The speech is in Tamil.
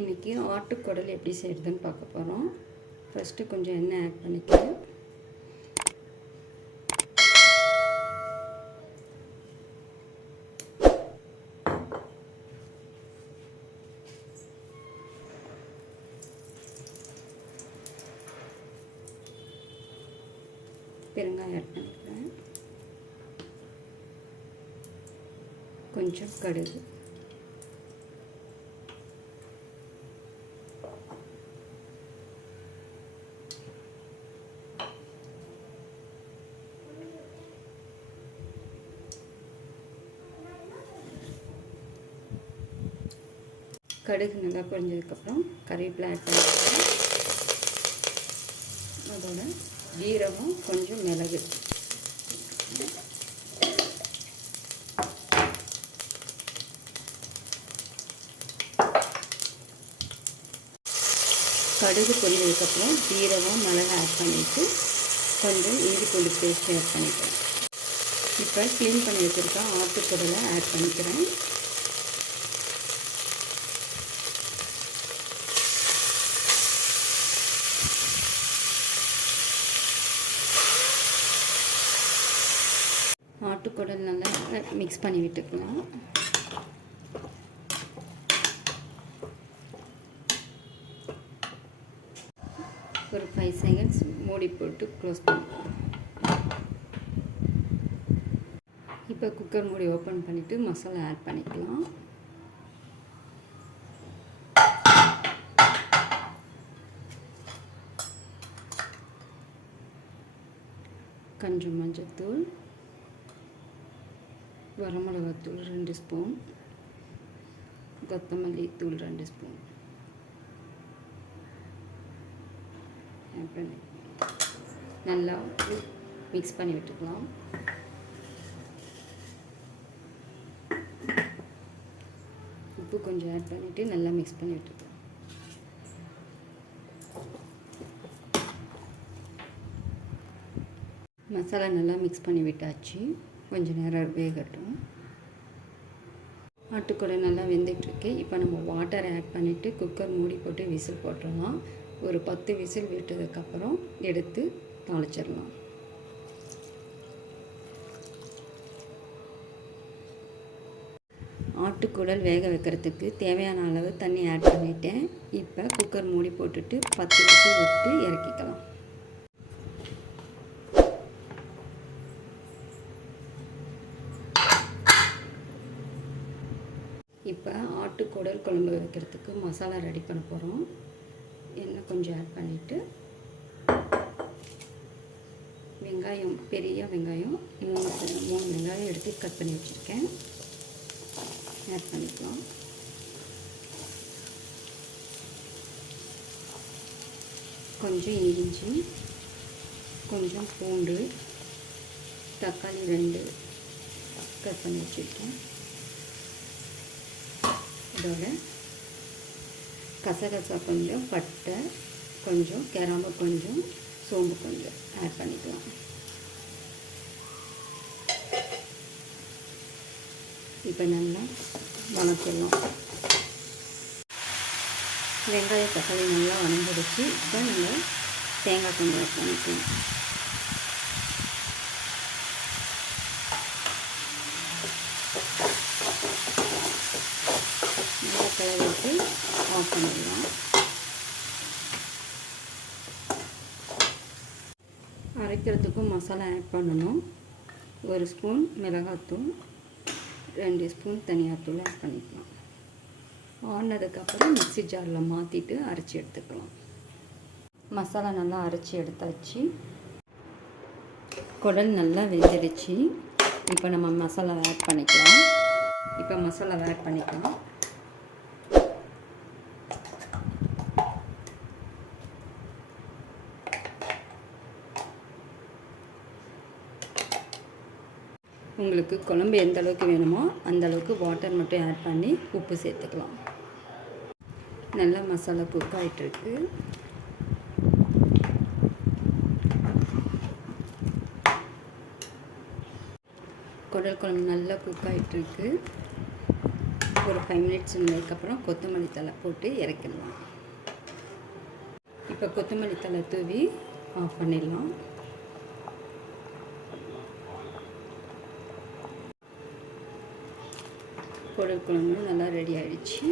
இன்றைக்கி ஆட்டுக்குடல் எப்படி செய்கிறதுன்னு பார்க்க போகிறோம். ஃபஸ்ட்டு கொஞ்சம் எண்ணெய் ஆட் பண்ணிக்கிறேன். பெருங்காயம் ஆட் பண்ணிக்கிறேன். கொஞ்சம் கடுகு, கடுகு நல்லா பொரிஞ்சதுக்கப்புறம் கறிவேப்பிலை ஆட் பண்ணிக்கிறேன். அதோட ஜீரகம், கொஞ்சம் மிளகு, கடுகு பொரிஞ்சதுக்கப்புறம் ஜீரகம், மிளகு ஆட் பண்ணிவிட்டு கொஞ்சம் இஞ்சி பூண்டு பேஸ்ட் ஆட் பண்ணிக்கிறேன். இப்போ க்ளீன் பண்ணி வச்சுருக்க ஆட்டுக்குடலை ஆட் பண்ணிக்கிறேன். ஆட்டுக்குடல் நல்லா மிக்ஸ் பண்ணி விட்டுக்கலாம். ஒரு 5 செகண்ட்ஸ் மூடி போட்டு க்ளோஸ் பண்ணிக்கலாம். இப்போ குக்கர் மூடி ஓப்பன் பண்ணிவிட்டு மசாலா ஆட் பண்ணிக்கலாம். கொஞ்சம் மஞ்சள்தூள், வரமிளகாத்தூள் 2 ஸ்பூன், கொத்தமல்லி தூள் 2 ஸ்பூன் ஆட் பண்ணி நல்லா மிக்ஸ் பண்ணி விட்டுக்கலாம். உப்பு கொஞ்சம் ஆட் பண்ணிவிட்டு நல்லா மிக்ஸ் பண்ணி விட்டுக்கலாம். மசாலா நல்லா மிக்ஸ் பண்ணி விட்டாச்சு. கொஞ்சம் நேரம் வேகட்டும். ஆட்டுக்குடல் நல்லா வெந்துட்டுருக்கு. இப்போ நம்ம வாட்டர் ஆட் பண்ணிவிட்டு குக்கர் மூடி போட்டு விசில் போட்டுடலாம். ஒரு 10 விசில் விட்டதுக்கப்புறம் எடுத்து தாளிச்சிடலாம். ஆட்டுக்குடல் வேக வைக்கிறதுக்கு தேவையான அளவு தண்ணி ஆட் பண்ணிட்டேன். இப்போ குக்கர் மூடி போட்டுட்டு 10 விசில் விட்டு இறக்கிக்கலாம். இப்போ ஆட்டுக்குடல் குழம்பு வைக்கிறதுக்கு மசாலா ரெடி பண்ண போகிறோம். எண்ணெய் கொஞ்சம் ஆட் பண்ணிவிட்டு வெங்காயம், பெரிய வெங்காயம் 3 வெங்காயம் எடுத்து கட் பண்ணி வச்சுருக்கேன், ஆட் பண்ணிக்கலாம். கொஞ்சம் இஞ்சி, கொஞ்சம் பூண்டு, தக்காளி 2 கட் பண்ணி வச்சுருக்கேன். இதோட கசகசா கொஞ்சம், பட்டை கொஞ்சம், கிராம்பு கொஞ்சம், சோம்பு கொஞ்சம் ஆட் பண்ணிக்கலாம். இப்போ நல்லா வணக்கலாம். வெங்காயம் தக்காளி நல்லா வணங்கிடுச்சு. இப்போ நம்ம தேங்காய் கொஞ்சம் ஆட் பண்ணிக்கலாம். கலரிட்டு ஆஃப் பண்ணிடலாம். அரைக்கிறதுக்கும் மசாலா ஆட் பண்ணணும். 1 ஸ்பூன் மிளகாத்தூள், 2 ஸ்பூன் தனியாத்தூள் ஆட் பண்ணிக்கலாம். ஆனதுக்கப்புறம் மிக்ஸி ஜாரில் மாற்றிட்டு அரைச்சி எடுத்துக்கலாம். மசாலா நல்லா அரைச்சி எடுத்தாச்சு. குடல் நல்லா வெந்துடுச்சு. இப்போ நம்ம மசாலாவை ஆட் பண்ணிக்கலாம். உங்களுக்கு குழம்பு எந்த அளவுக்கு வேணுமோ அந்த அளவுக்கு வாட்டர் மட்டும் ஆட் பண்ணி உப்பு சேர்த்துக்கலாம். நல்லா மசாலா குக் ஆகிட்டுருக்கு. குடல் குழம்பு நல்லா குக் ஆகிட்டுருக்கு. ஒரு 5 மினிட்ஸ் இருந்ததுக்கப்புறம் கொத்தமல்லி தழை போட்டு இறக்கிடலாம். இப்போ கொத்தமல்லி தழை தூவி ஆஃப் பண்ணிடலாம். குடல் குழம்பு நல்லா ரெடி ஆகிடுச்சு.